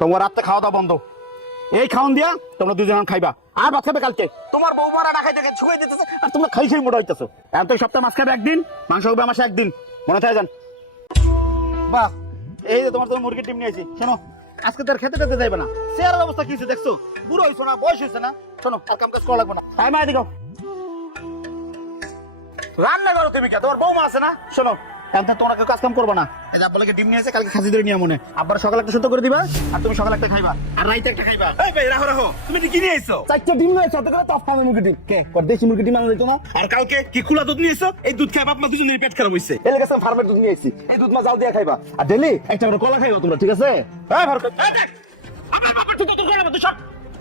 তোমার রাতে খাওয়া দাওয়া বন্ধ। এই খাওন দিয়া তোমরা দুজন খাইবা, আর ভাত খাবে কালকে। তোমার বউ মারা না খাইতে ছুঁয়ে দিতেছে, আর তোমরা খাইছেই মোটা হইতেছো। এখন তো সপ্তাহে মাছ খাবে একদিন, মাংস হবে মাসে একদিন, মনে থাকে যান। বাহ, এই যে তোমার তো মুরগির ডিম নিয়েছি। শোনো, আজকে তো আর খেতে খেতে যাইবে না। চেয়ারের অবস্থা কি হয়েছে দেখছো? বুড়ো হয়েছো না, বয়স হয়েছে না। শোনো, আর কাম কাজ করা লাগবে না। তাই মা এদিকে রান্না করো তুমি, কে তোমার বৌমা আছে না? শোনো, কালকে তোমরা কেউ কাজ কাম করবো না। এই যে আব্বাকে ডিম নিয়েছে, কালকে খাসি ধরে নিয়ে মনে। আব্বার সকালে একটা সুতো করে দিবা, আর তুমি সকালে একটা খাইবা, আর রাইতে একটা খাইবা। এই ভাই রাখো রাখো, তুমি কি নিয়ে এসছো? চারটা ডিম নিয়ে এসছো, করে টপ খাবে মুরগি ডিম। কে কর দেশি মুরগি ডিম আনা যেত না? আর কালকে কি খোলা দুধ নিয়ে এসছো? এই দুধ খাই বাপ মা দুজনের পেট খারাপ হইছে। এলে গেছে ফার্মের দুধ নিয়ে এসেছি, এই দুধ মা জাল দিয়ে খাইবা, আর ডেলি একটা করে কলা খাইবা তোমরা, ঠিক আছে? হ্যাঁ ফারুক, আমার বাবা তুই তো করে তুই সব।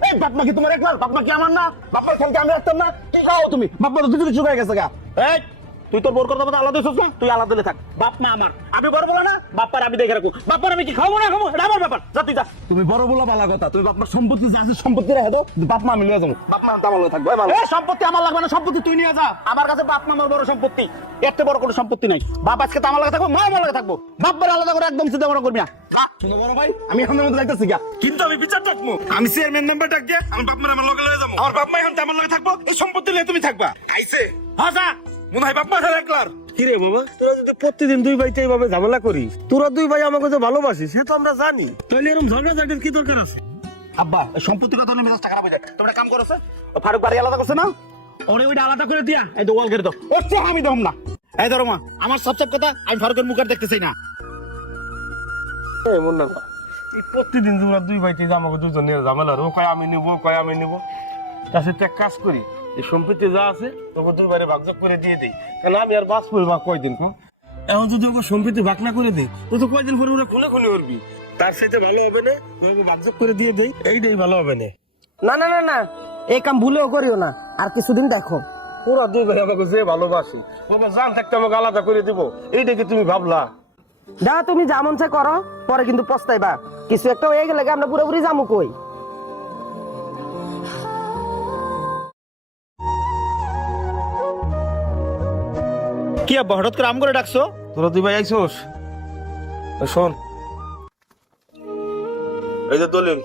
এই বাপ মা কি তোমার একবার? বাপ মা কি আমার না? বাপ মা খেলকে আমি রাখতাম না? কি খাও তুমি? বাপ মা তো দুটো কিছু হয়ে গেছে গা। এই তুই তোর বোর কথা আলাদা হইছিস না? তুই আলাদা থাক। বাপ মা আমার, আমি বড় বলা না, বাপ্পার আমি দেখে রাখবো। বাপ্পার আমি কি খাবো না খাবো, এটা আমার ব্যাপার। যা তুই যা। তুমি বড় বলা ভালো কথা, তুমি বাপমার সম্পত্তি যা আছে সম্পত্তি রেখে দাও, বাপ মা আমি নিয়ে যাবো। বাপ মা আমার লগে থাকবে। এই সম্পত্তি আমার লাগবে না, সম্পত্তি তুই নিয়ে যা। আমার কাছে বাপ মা আমার বড় সম্পত্তি, এর থেকে বড় কোনো সম্পত্তি নাই। বাপ আজকে তো আমার লগে থাকবো, মা আমার লগে থাকবো। বাপের আলাদা করে একদম চিন্তা ভাবনা করবি না। যা শুনো বড় ভাই, আমি এখন মধ্যে যাইতেছি গা, কিন্তু আমি বিচার ডাকবো। আমি চেয়ারম্যান মেম্বার ডাক দিয়ে আমি বাপ মা আমার লগে লয়ে যাবো। আমার বাপ মা এখন আমার লগে থাকবো, এই সম্পত্তি নিয়ে তুমি থাকবা। আইছে হ্যাঁ যা, মনে হয় বাপ মা খেলা একলার। কিরে বাবা, তোরা যদি প্রতিদিন দুই ভাইতে এইভাবে ঝামেলা করিস, তোরা দুই ভাই আমাকে যে ভালোবাসিস সে তো আমরা জানি, তাহলে এরকম ঝগড়াঝাটির কি দরকার আছে? আব্বা এই সম্পত্তির কথা নিয়ে মেজাজটা খারাপ হয়ে যায়। তোমরা কাম করছো, ও ফারুক বাড়ি আলাদা করছে না, ওরে ওইটা আলাদা করে দিয়া এই তো ওয়াল করে দাও। হচ্ছে আমি দম না। এই ধরো মা, আমার সবচেয়ে কথা আমি ফারুকের মুখ আর দেখতে চাই না। এমন না, এই প্রতিদিন তোরা দুই ভাইতে যে আমাকে দুজন নিয়ে ঝামেলা, ও কয় আমি নিবো, কয় আমি নিবো। তার সাথে এক কাজ করি, এই সম্পত্তি যা আছে তোকে দুই বাইরে ভাগযোগ করে দিয়ে দিই, কারণ আমি আর বাঁচবো বা কয়দিন। এখন যদি ওকে সম্পত্তি ভাগ না করে দিই, তো তো কয়দিন পরে ওরা খুলে খুলে উঠবি। তার সাথে ভালো হবে না, ওকে ভাগযোগ করে দিয়ে দেই, এইটাই ভালো হবে না। না না না না, এই কাম ভুলেও করিও না, আর কিছুদিন দেখো। ওরা দুই ভাই আমাকে যে ভালোবাসি, ওকে জান থাকতে আমাকে আলাদা করে দিব, এইটা কি তুমি ভাবলা? যা তুমি যেমন চাই করো, পরে কিন্তু পস্তাইবা। কিছু একটা হয়ে গেলে আমরা পুরোপুরি যাবো কই। কি আব্বা হঠাৎ করে আম করে ডাকছো? তোরা দুই ভাই আইসোস? শোন, এই যে দলিল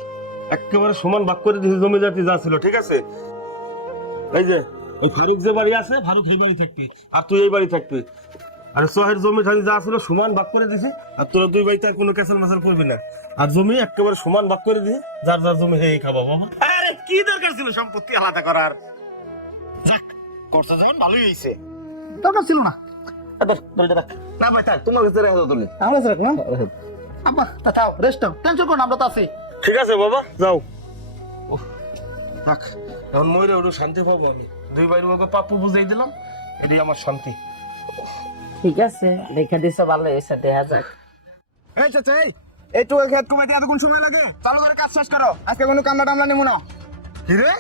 একেবারে সমান ভাগ করে দিয়েছে, জমি জাতি যা ছিল, ঠিক আছে? এই যে ওই ফারুক যে বাড়ি আছে, ফারুক এই বাড়ি থাকবি, আর তুই এই বাড়ি থাকবি। আর সোহের জমি ঠানি যা ছিল সমান ভাগ করে দিছি, আর তোরা দুই ভাই তার কোনো ক্যাসাল মাসাল করবি না। আর জমি একেবারে সমান ভাগ করে দিছি, যার যার জমি হেই খাবা বাবা। আরে কি দরকার ছিল সম্পত্তি আলাদা করার? যাক করছে যখন ভালোই হইছে, দরকার ছিল না। দলটা রাখ না ভাই, থাক তোমার কাছে রেখে দাও। তুমি আমার কাছে রাখ না আব্বা, তাও রেস্ট নাও, টেনশন করো না, আমরা তো আছি। ঠিক আছে বাবা, যাও। রাখ, এখন ময়ূরে ওটা শান্তি পাবো আমি। দুই ভাইয়ের ওকে পাপ্পু বুঝাই দিলাম, এটাই আমার শান্তি। ঠিক আছে, দেখা দিছো ভালো হয়েছে, দেখা যাক। এই চাচা, এই টুয়েল খেত কমাইতে এতক্ষণ সময় লাগে? চালু করে কাজ শেষ করো, আজকে কোনো কামলা টামলা নেবো না। কি রে,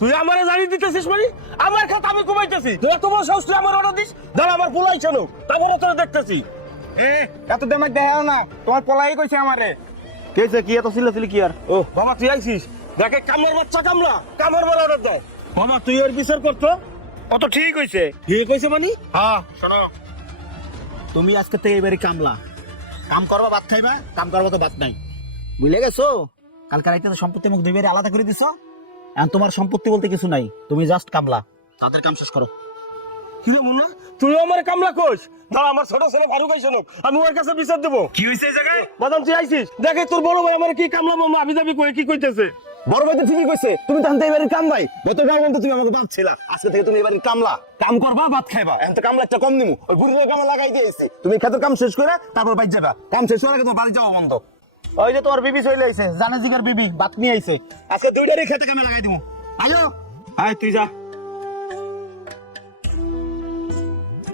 তুই আমারে জানিয়ে দিতেছিস? মানে আমার খাত আমি কমাইতেছি, তোরা তোমার সাহস তুই আমার অর্ডার দিস? দাঁড়া, আমার পোলাই ছিল, তারপরে তোরা দেখতেছি। এত দেমাক দেখাও না, তোমার পলাই কইছে আমারে। কেছে কি এত ছিল কি আর? ও বাবা, তুই আইছিস, দেখে কামলার বাচ্চা কামলা কামড় বলে অর্ডার দেয়। বাবা তুই এর বিচার করতো, অত ঠিক হইছে। ঠিক হয়েছে মানে? হ্যাঁ শোনো, তুমি আজকে থেকে এবারে কামলা, কাম করবা ভাত খাইবা, কাম করবা তো ভাত নাই, বুঝলে গেছো? কালকে রাইতে তো সম্পত্তি মুখ দুই বারে আলাদা করে দিছো, এখন তোমার সম্পত্তি বলতে কিছু নাই, তুমি জাস্ট কামলা। তাদের কাম শেষ করো। কি রে মুন্না, তুই আমার কামলা কোষ? দাঁড়া, আমার ছোট ছেলে ফারুক আইসো, আমি ওর কাছে বিচার দেবো। কি হইছে এই জায়গায়? বাদাম তুই আইছিস, দেখে তোর বড় ভাই আমার কি কামলা মামা আমি যাবি কই কি কইতেছে। বড় ভাই তো ঠিকই কইছে, তুমি তো এবারে কাম ভাই, গতকাল পর্যন্ত তুমি আমাকে বাদ ছিলা, আজকে থেকে তুমি এবারে কামলা, কাম করবা ভাত খাইবা। এখন তো কামলা একটা কম নিমু, ওই বুড়ির কামলা লাগাই দিয়েছি, তুমি খেতে কাম শেষ করে তারপর বাইর যাবা, কাম শেষ হওয়ার আগে তোমার বাড়ি যাওয়া বন্ধ। ওই যে তোমার বিবি চলে আইছে, জানে জিগার বিবি ভাত নিয়ে আইছে, আজকে দুইটারই খেতে কামে লাগাই দিমু। আইও আয় তুই যা।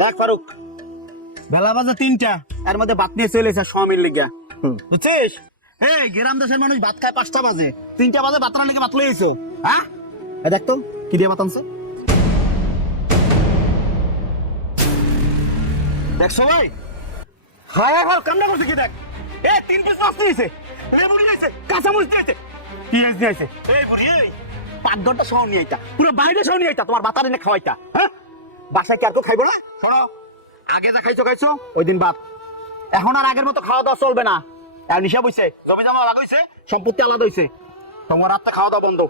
দেখ ফারুক, বেলা বাজে 3টা, এর মধ্যে ভাত নিয়ে চলে এসে স্বামীর লিগা, বুঝছিস? এই গ্রাম দেশের মানুষ ভাত খায় 5টা বাজে, 3টা বাজে ভাত রান্না লিগে ভাত লই আইছো। হ্যাঁ দেখ তো কি দিয়ে ভাত আনছে, দেখছো ভাই? হায় হায় কামনা করছে কি দেখ, 3 পিস মাছ নিয়েছে, লেবু নিয়েছে, কাঁচামরিচ নিয়েছে, পেঁয়াজ নিয়েছে। এই বুড়ি এই পাকঘরটা সহ নিয়ে আইতা, পুরো বাইরে সহ নিয়ে আইতা, তোমার বাতার এনে খাওয়াইতা। হ্যাঁ বাসায় কি আর কেউ খাইবো না? শোনো, আগে যা খাইছো ওই দিন বাদ, এখন আর আগের মতো খাওয়া দাওয়া চলবে না। আর নিশা বইছে জমি জমা ভাগ হইছে সম্পত্তি আলাদা হইছে তোমার রাতটা খাওয়া দাওয়া বন্ধ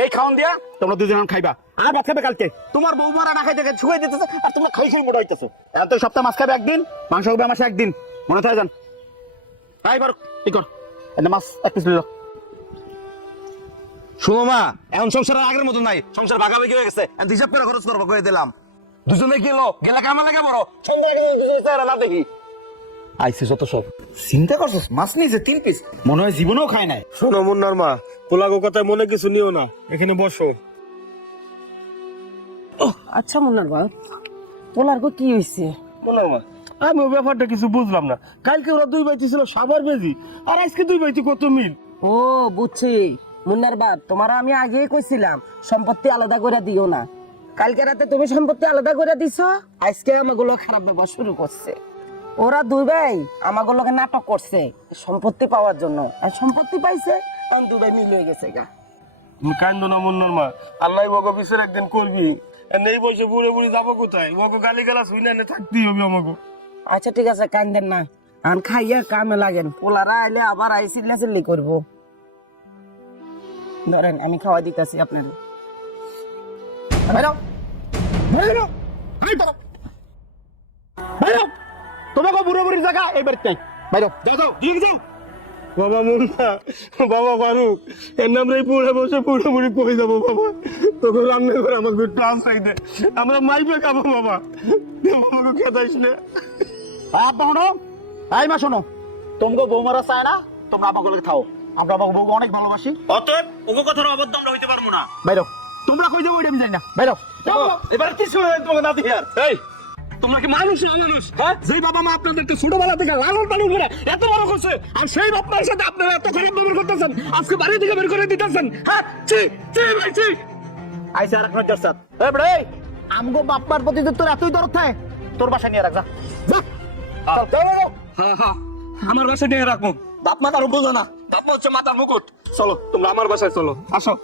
এই খাওন দিয়া তোমরা দুজন খাইবা আর ভাত খাবে কালকে তোমার বউ মারা না খাইতে ছুঁয়ে দিতেছে আর তোমরা খাই খাই মোটা হইতেছো এখন তো সপ্তাহ মাছ খাবে একদিন মাংস হবে মাসে একদিন মনে থাকে যান তাই বার কি কর এটা মাছ এক পিস লিল শোনো মা এখন সংসার আগের মতো নাই সংসার ভাগাভাগি হয়ে গেছে এখন হিসাব করে খরচ করবো করে দিলাম দুজনে গেল গেলে কামা লাগে বড় সঙ্গে না দেখি আইসে যত সব চিন্তা করছো মাছ নিয়েছে 3 পিস মনে হয় জীবনেও খায় নাই শোনো মুন্নার মা পোলাগো কথায় মনে কিছু নিও না এখানে বসো আচ্ছা মুন্নার বাপ তোলার গো কি হয়েছে? মুন্নার মা আমি ওই ব্যাপারটা কিছু বুঝলাম না কালকে ওরা 2 বাইতে ছিল সাবার বেজি আর আজকে 2 বাইতে কত মিল ও বুঝছি মুন্নার বাপ তোমার আমি আগেই কইছিলাম সম্পত্তি আলাদা করে দিও না। কালকে রাতে তুমি সম্পত্তি আলাদা করে দিছো, আজকে আমাগুলো খারাপ ব্যবহার শুরু করছে। ওরা 2 ভাই আমাগুলোকে নাটক করছে সম্পত্তি পাওয়ার জন্য, আর সম্পত্তি পাইছে তখন 2 ভাই মিলিয়ে গেছে গা। তুমি কান্দো না মুন্নার মা, আল্লাহ বগো বিচার একদিন করবি। নেই বসে বুড়ে বুড়ি যাবো কোথায়? বগো গালি গালা শুই না থাকতেই হবে আমাকে। আচ্ছা ঠিক আছে কান্দেন না, আন খাইয়া কামে লাগেন। পোলারা আইলে আবার আই চিল্লি করবো। ধরেন আমি খাওয়া দিতেছি আপনার। তোমাকে বুড়ো বুড়ির জায়গা এই বাড়িতে বাইরো যাও যাও দিয়ে যাও বাবা মুন্না, বাবা ফারুক, এর নাম রে পুড়ে বসে পুড়ে মুড়ি কই যাবো বাবা? তোকে রান্না করে আমাকে একটু আশ্রয় দে, আমরা মাইপে খাবো বাবা। আমাকে খেতাইস না। আব্বা শোনো, এই মা শোনো, তোমাকে বৌমারা চায় না তোমরা আমাকে খাও। আমরা আমাকে বউকে অনেক ভালোবাসি, অতএব ওকে কথার অবদ্ধ আমরা হইতে পারবো না। বাইরো তোমরা কই যাবো ওইটা আমি জানি না, বাইরো এবার কিছু তোমাকে না দিয়ে এই তোমরা কি মানুষ না মানুষ? হ্যাঁ, যেই বাবা মা আপনাদেরকে ছোটবেলা থেকে লালন পালন করে এত বড় করছে, আর সেই বাপমার সাথে আপনারা এত খারাপ ব্যবহার করতেছেন, আজকে বাড়ি থেকে বের করে দিতেছেন। হ্যাঁ, ভাই আইসা আর এক নজর সাথ এই বড়ে আমগো বাপ্পার প্রতি তোর এতই দরদ থাকে, তোর বাসা নিয়ে রাখ যা। হ্যাঁ, আমার বাসায় নিয়ে রাখবো। বাপ মা তারও বোঝো না, বাপ মা হচ্ছে মাথার মুকুট। চলো তোমরা আমার বাসায় চলো, আসো।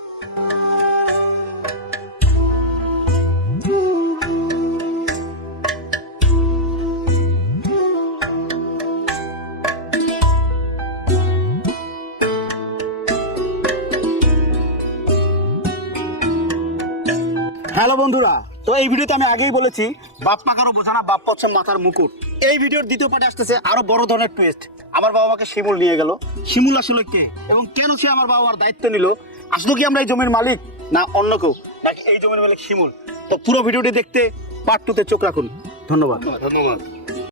হ্যালো বন্ধুরা, তো এই ভিডিওতে আমি আগেই বলেছি বাপ্পা কারো বোঝা না, বাপ্পা হচ্ছে মাথার মুকুট। এই ভিডিওর দ্বিতীয় পার্টে আসতেছে আরো বড় ধরনের টুইস্ট। আমার বাবা মাকে শিমুল নিয়ে গেল, শিমুল আসলে কে এবং কেন সে আমার বাবা মার দায়িত্ব নিল? আসলে কি আমরা এই জমির মালিক না অন্য কেউ, নাকি এই জমির মালিক শিমুল? তো পুরো ভিডিওটি দেখতে পার্ট 2 তে চোখ রাখুন। ধন্যবাদ।